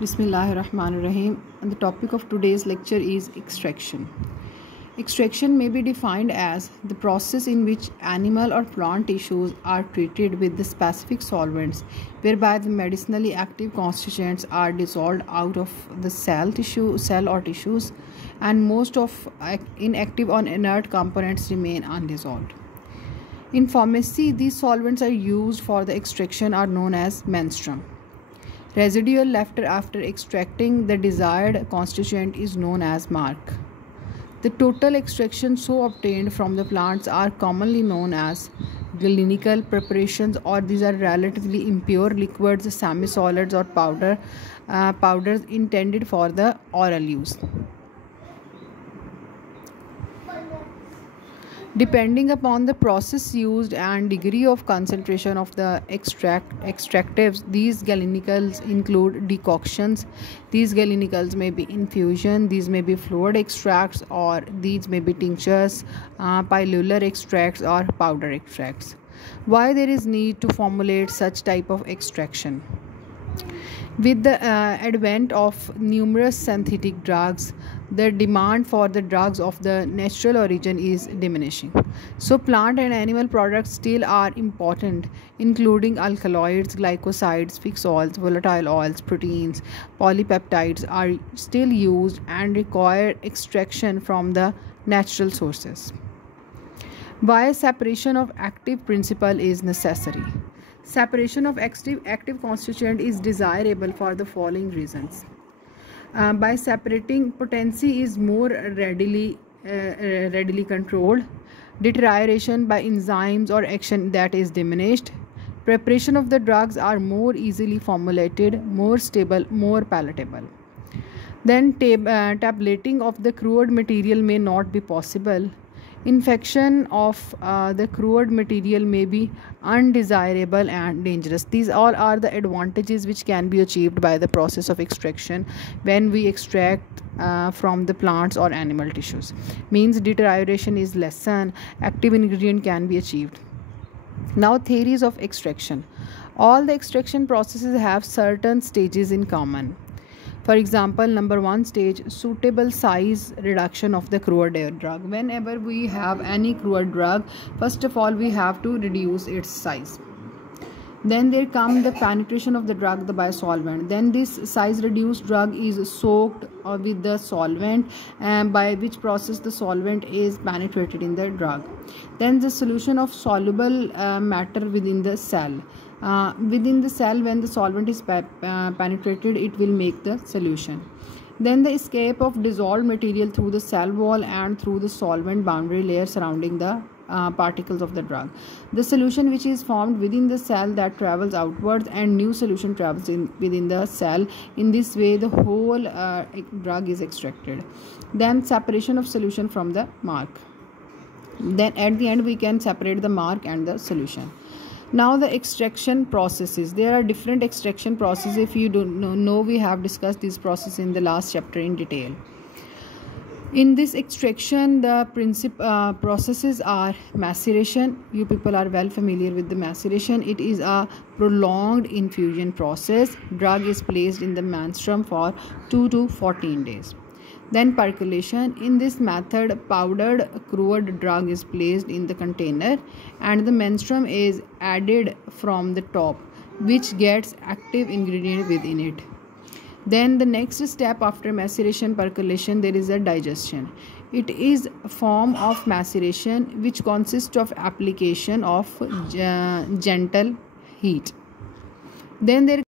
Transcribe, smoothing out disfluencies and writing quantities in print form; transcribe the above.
Bismillahirrahmanirrahim. And the topic of today's lecture is extraction. Extraction may be defined as the process in which animal or plant tissues are treated with the specific solvents whereby the medicinally active constituents are dissolved out of the cell or tissues, and most of inactive or inert components remain undissolved. In pharmacy, these solvents are used for the extraction are known as menstruum. Residual left after extracting the desired constituent is known as mark. The total extraction so obtained from the plants are commonly known as clinical preparations, or these are relatively impure liquids, semi-solids or powders intended for the oral use. Depending upon the process used and degree of concentration of the extractives, these galenicals include decoctions. These galenicals may be infusion, these may be fluid extracts, or these may be tinctures, pilular extracts or powder extracts. Why there is need to formulate such type of extraction? With the advent of numerous synthetic drugs, the demand for the drugs of the natural origin is diminishing. So plant and animal products still are important, including alkaloids, glycosides, fixed oils, volatile oils, proteins, polypeptides are still used and require extraction from the natural sources. Why separation of active principle is necessary? Separation of active constituent is desirable for the following reasons. By separating, potency is more readily controlled. Deterioration by enzymes or action that is diminished. Preparation of the drugs are more easily formulated, more stable, more palatable. Then tabulating of the crude material may not be possible. Infection of the crude material may be undesirable and dangerous. These all are the advantages which can be achieved by the process of extraction when we extract from the plants or animal tissues. Means deterioration is lessened, active ingredient can be achieved. Now, theories of extraction. All the extraction processes have certain stages in common. For example, number 1 stage, suitable size reduction of the crude drug. Whenever we have any crude drug, first of all we have to reduce its size. Then there come the penetration of the drug by solvent. Then this size reduced drug is soaked with the solvent, and by which process the solvent is penetrated in the drug. Then the solution of soluble matter within the cell. Within the cell, when the solvent is penetrated, it will make the solution. Then the escape of dissolved material through the cell wall and through the solvent boundary layer surrounding the particles of the drug. The solution which is formed within the cell that travels outwards, and new solution travels within the cell. In this way the whole drug is extracted. Then separation of solution from the mark. Then at the end we can separate the mark and the solution. Now the extraction processes. There are different extraction processes. If you don't know, we have discussed this process in the last chapter in detail. In this extraction, the processes are maceration. You people are well familiar with the maceration. It is a prolonged infusion process. Drug is placed in the menstruum for 2 to 14 days. Then percolation. In this method, powdered crude drug is placed in the container and the menstruum is added from the top, which gets active ingredient within it. Then the next step after maceration percolation, there is a digestion. It is a form of maceration which consists of application of gentle heat. Then there